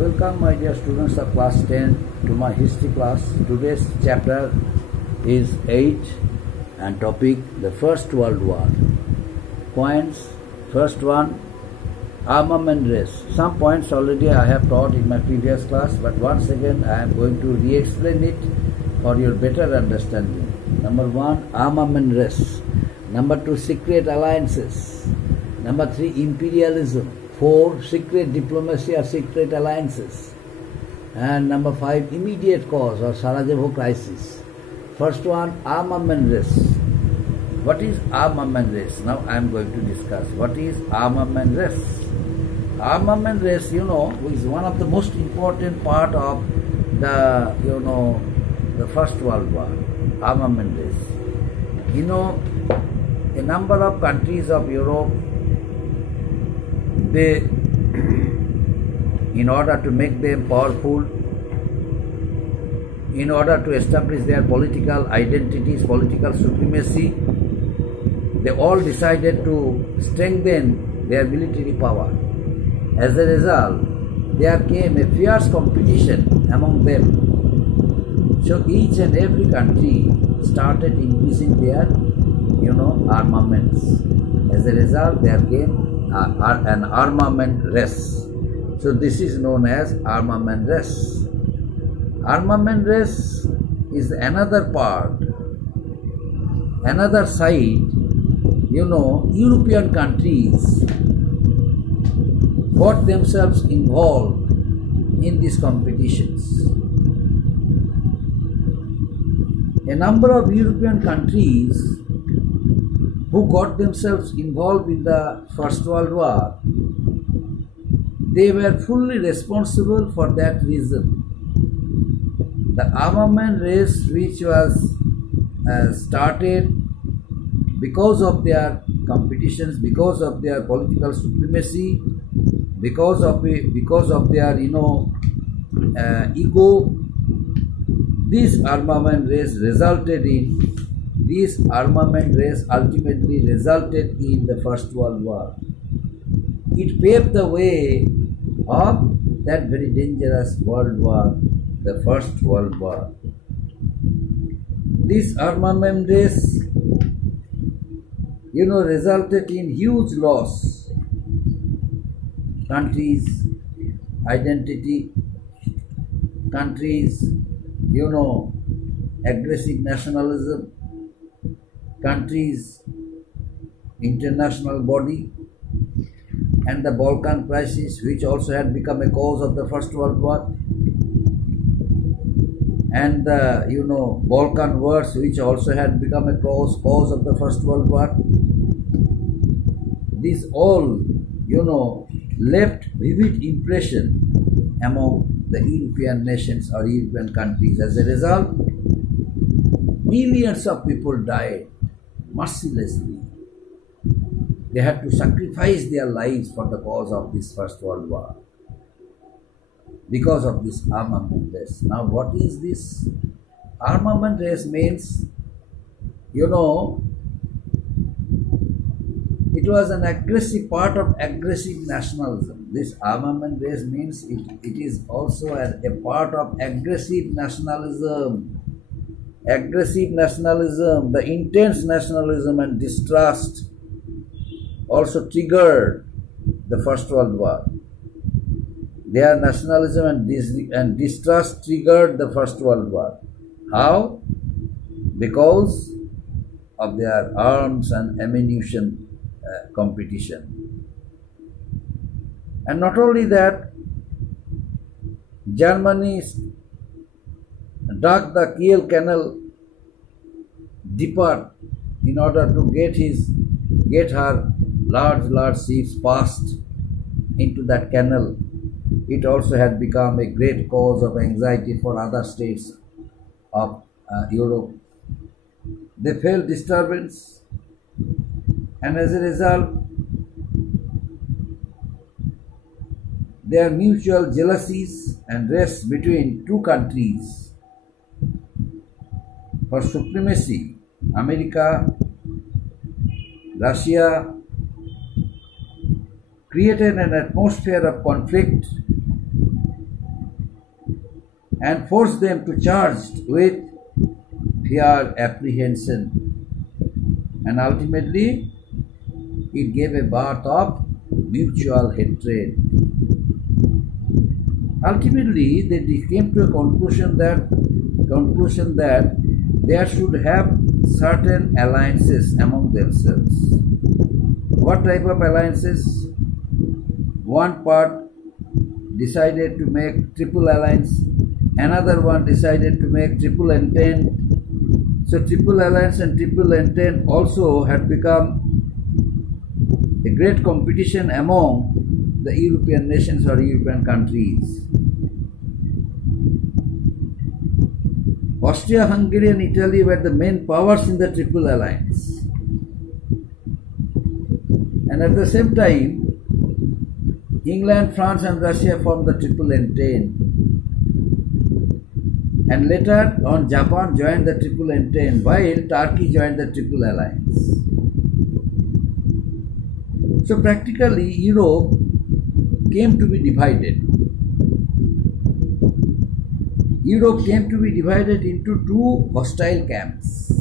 Welcome my dear students of class 10 to my history class. Today's chapter is 8 and topic the First World War. Points, first one, Armament Race. Some points already I have taught in my previous class, but once again I am going to re-explain it for your better understanding. Number 1, Armament Race. Number 2, Secret Alliances. Number 3, Imperialism. 4, Secret Diplomacy or Secret Alliances. And number 5, Immediate Cause or Sarajevo Crisis. First one, Armament Race. What is Armament Race? Now I am going to discuss what is Armament Race. Armament Race, is one of the most important part of the, the First World War. Armament Race. A number of countries of Europe, they, in order to make them powerful, in order to establish their political identities, political supremacy, they all decided to strengthen their military power. As a result, there came a fierce competition among them. So each and every country started increasing their, armaments. As a result, there came an armament race. So this is known as Armament Race. Armament Race is another part, another side. European countries got themselves involved in these competitions. A number of European countries who got themselves involved in the First World War, they were fully responsible for that reason. The armament race, which was started because of their competitions, because of their political supremacy, because of their ego, this armament race ultimately resulted in the First World War. It paved the way of that very dangerous World War, the First World War. This armament race, resulted in huge loss. Countries' identity, countries' aggressive nationalism, countries' international body, and the Balkan crisis, which also had become a cause of the First World War, and the Balkan Wars, which also had become a cause of the First World War. This all left vivid impression among the European nations or European countries. As a result, millions of people died mercilessly. They had to sacrifice their lives for the cause of this First World War because of this armament race. Now what is this? Armament race means, it was an aggressive part of aggressive nationalism. This armament race means it is also a part of aggressive nationalism. Aggressive nationalism, the intense nationalism and distrust also triggered the First World War. Their nationalism and distrust triggered the First World War. How? Because of their arms and ammunition competition. And not only that, Germany dug the Kiel Canal deeper in order to get her large ships passed into that canal. It also had become a great cause of anxiety for other states of Europe. They felt disturbance, and as a result, their mutual jealousies and race between two countries for supremacy, America, Russia, created an atmosphere of conflict and forced them to charge with fear, apprehension, and ultimately it gave a birth of mutual hatred. Ultimately, they came to a conclusion that there should have certain alliances among themselves. What type of alliances? One part decided to make triple alliance, another one decided to make triple entente. So triple alliance and triple entente also had become a great competition among the European nations or European countries. Austria-Hungary and Italy were the main powers in the Triple Alliance. And at the same time, England, France and Russia formed the Triple Entente. And later on, Japan joined the Triple Entente while Turkey joined the Triple Alliance. So practically Europe came to be divided. Europe came to be divided into two hostile camps.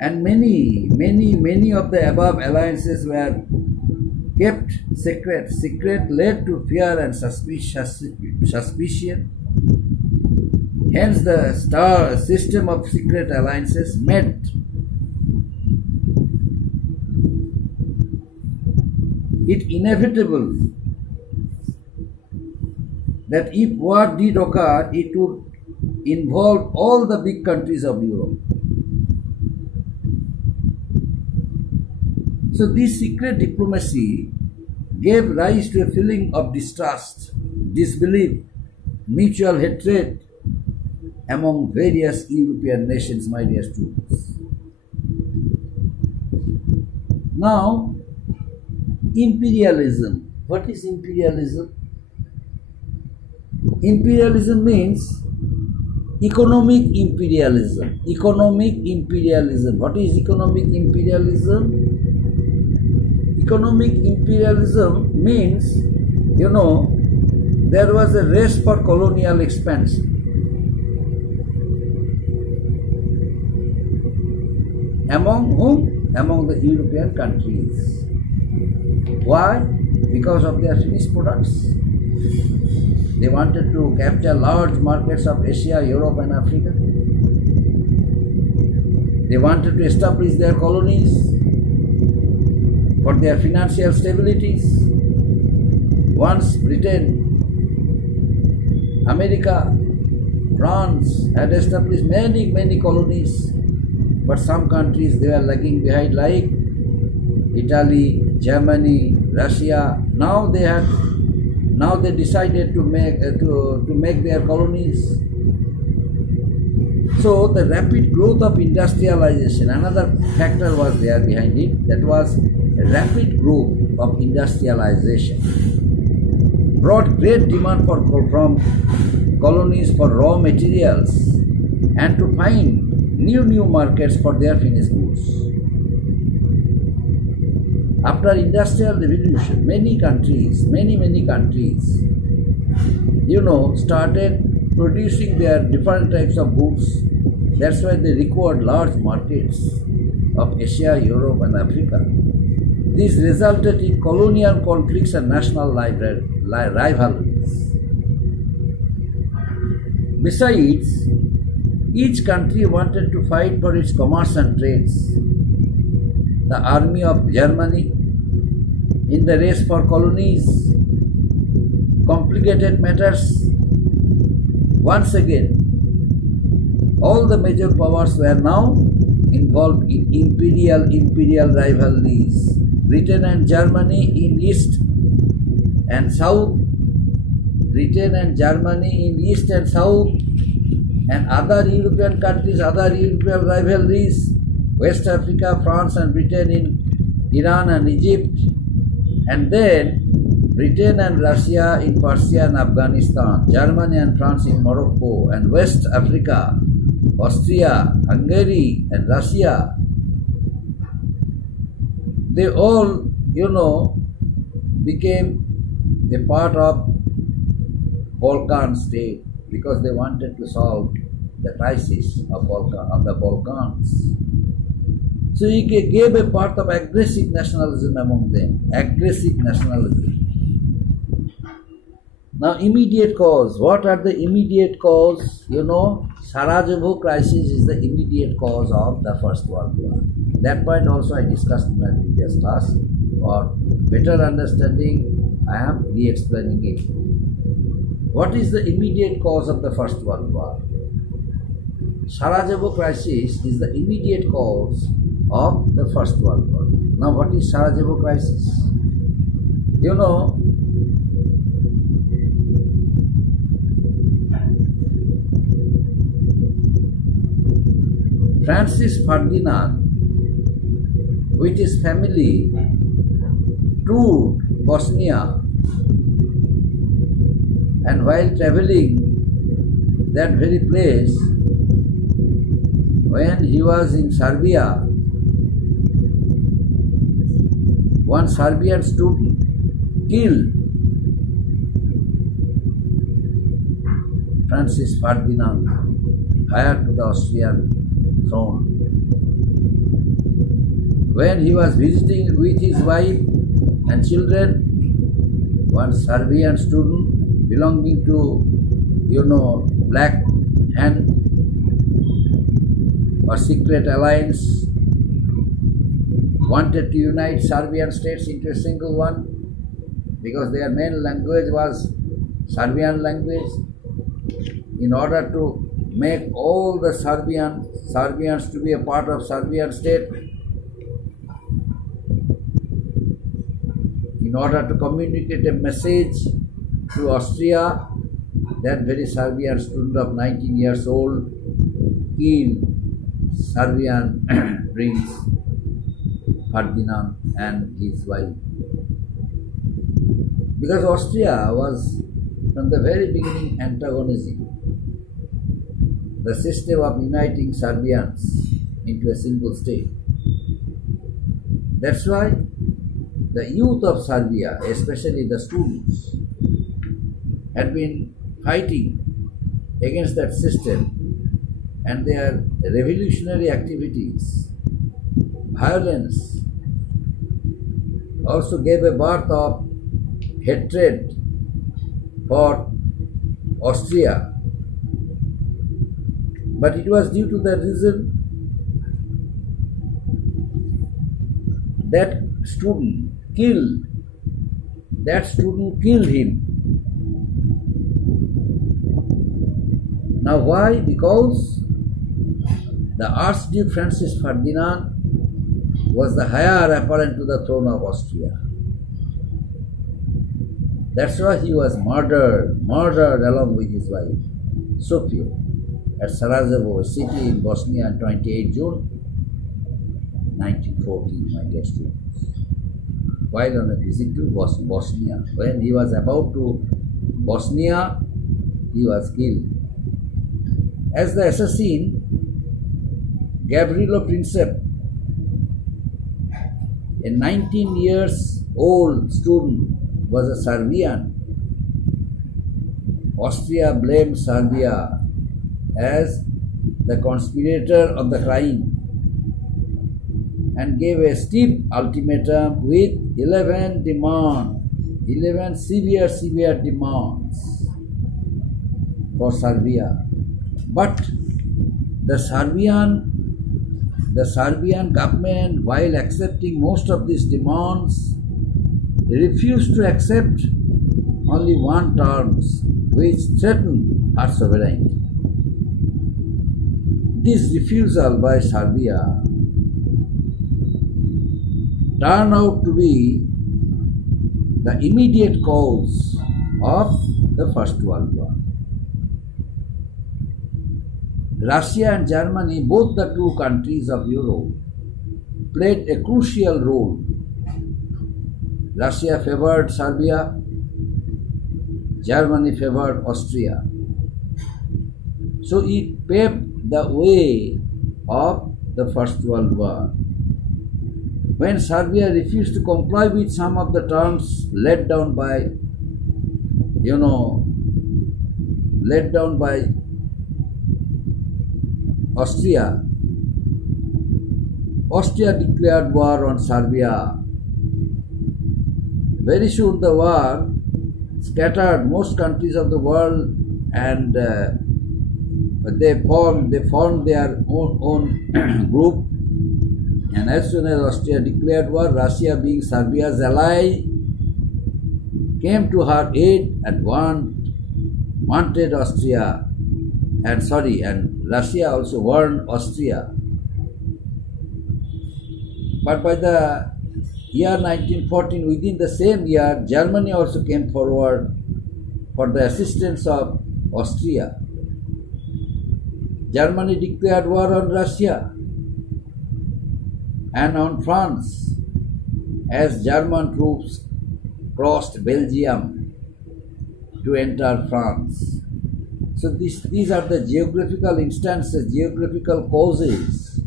And many of the above alliances were kept secret. Secret led to fear and suspicion. Hence the system of secret alliances made it inevitable that if war did occur, it would involve all the big countries of Europe. So this secret diplomacy gave rise to a feeling of distrust, disbelief, mutual hatred among various European nations, my dear students. Now, imperialism. What is imperialism? Imperialism means economic imperialism. Economic imperialism. What is economic imperialism? Economic imperialism means, there was a race for colonial expansion. Among whom? Among the European countries. Why? Because of their finished products. They wanted to capture large markets of Asia, Europe and Africa. They wanted to establish their colonies for their financial stabilities. Once Britain, America, France had established many colonies, but some countries they were lagging behind, like Italy, Germany, Russia. Now they decided to make their colonies. So the rapid growth of industrialization, another factor was there behind it. That was a rapid growth of industrialization brought great demand from colonies for raw materials and to find new markets for their finished goods. After industrial revolution, many countries, started producing their different types of goods. That's why they required large markets of Asia, Europe and Africa. This resulted in colonial conflicts and national rivalries. Besides, each country wanted to fight for its commerce and trades. The army of Germany, in the race for colonies, complicated matters. Once again, all the major powers were now involved in imperial rivalries. Britain and Germany in east and south, and other European countries, other European rivalries, West Africa, France and Britain in Iran and Egypt, and then Britain and Russia in Persia and Afghanistan, Germany and France in Morocco, and West Africa, Austria, Hungary and Russia. They all, became a part of Balkan state, because they wanted to solve the crisis of the Balkans. So he gave a part of aggressive nationalism among them, aggressive nationalism. Now, immediate cause. What are the immediate cause? You know, Sarajevo crisis is the immediate cause of the First World War. That point also I discussed in my previous class. For better understanding, I am re-explaining it. What is the immediate cause of the First World War? Sarajevo crisis is the immediate cause of the First World War. Now, what is Sarajevo crisis? You know, Francis Ferdinand, with his family, toured Bosnia, and while traveling that very place, when he was in Serbia, one Serbian student killed Francis Ferdinand, heir to the Austrian throne. When he was visiting with his wife and children, one Serbian student belonging to, Black Hand or Secret Alliance wanted to unite Serbian states into a single one because their main language was Serbian language. In order to make all the Serbians to be a part of Serbian state, in order to communicate a message to Austria, that very Serbian student of 19 years old killed Serbian Prince Ferdinand and his wife. Because Austria was from the very beginning antagonizing the system of uniting Serbians into a single state. That's why the youth of Serbia, especially the students, had been fighting against that system, and their revolutionary activities, violence, also gave a birth of hatred for Austria. But it was due to the reason that student killed him. Now why? Because the Archduke Francis Ferdinand was the heir apparent to the throne of Austria. That's why he was murdered along with his wife, Sofia, at Sarajevo, a city in Bosnia on 28 June 1914, my dear students. While on a visit to Bosnia, when he was about to Bosnia, he was killed. As the assassin, Gavrilo Princip, a 19 years old student, was a Serbian. Austria blamed Serbia as the conspirator of the crime and gave a steep ultimatum with 11 severe demands for Serbia. But the Serbian government, while accepting most of these demands, refused to accept only one terms which threatened her sovereignty. This refusal by Serbia turned out to be the immediate cause of the First World War. Russia and Germany, both the two countries of Europe, played a crucial role. Russia favored Serbia, Germany favored Austria. So it paved the way of the First World War. When Serbia refused to comply with some of the terms laid down by, led down by Austria. Austria declared war on Serbia. Very soon the war scattered most countries of the world, and they formed their own group. And as soon as Austria declared war, Russia, being Serbia's ally, came to her aid and wanted Austria, and Russia also warned Austria. But by the year 1914, within the same year, Germany also came forward for the assistance of Austria. Germany declared war on Russia and on France as German troops crossed Belgium to enter France. So these are the geographical instances, geographical causes.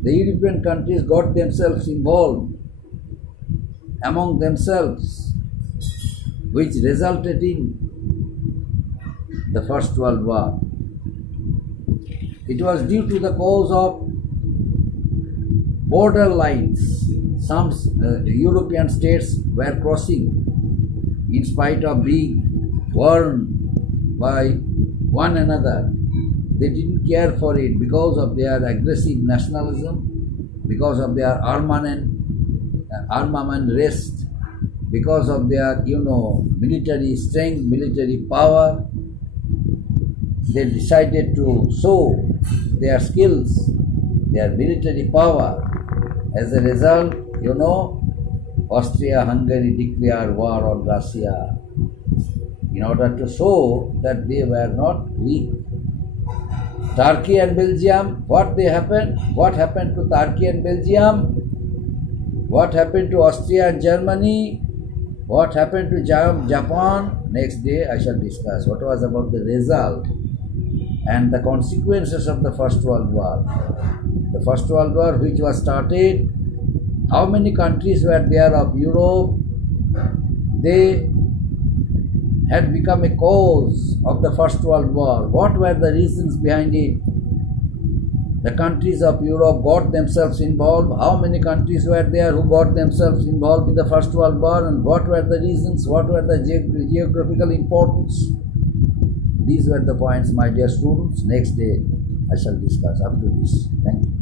The European countries got themselves involved among themselves, which resulted in the First World War. It was due to the cause of border lines. Some European states were crossing in spite of being warned by one another. They didn't care for it because of their aggressive nationalism, because of their armament race, because of their military strength, military power. They decided to show their skills, their military power. As a result, Austria-Hungary declared war on Russia in order to show that they were not weak. Turkey and Belgium, what happened? What happened to Turkey and Belgium? What happened to Austria and Germany? What happened to Japan? Next day I shall discuss what was about the result and the consequences of the First World War. The First World War, which was started, how many countries were there of Europe? They had become a cause of the First World War. What were the reasons behind it? The countries of Europe got themselves involved. How many countries were there who got themselves involved in the First World War, and what were the reasons? What were the geographical importance? These were the points, my dear students. Next day I shall discuss. Up to this. Thank you.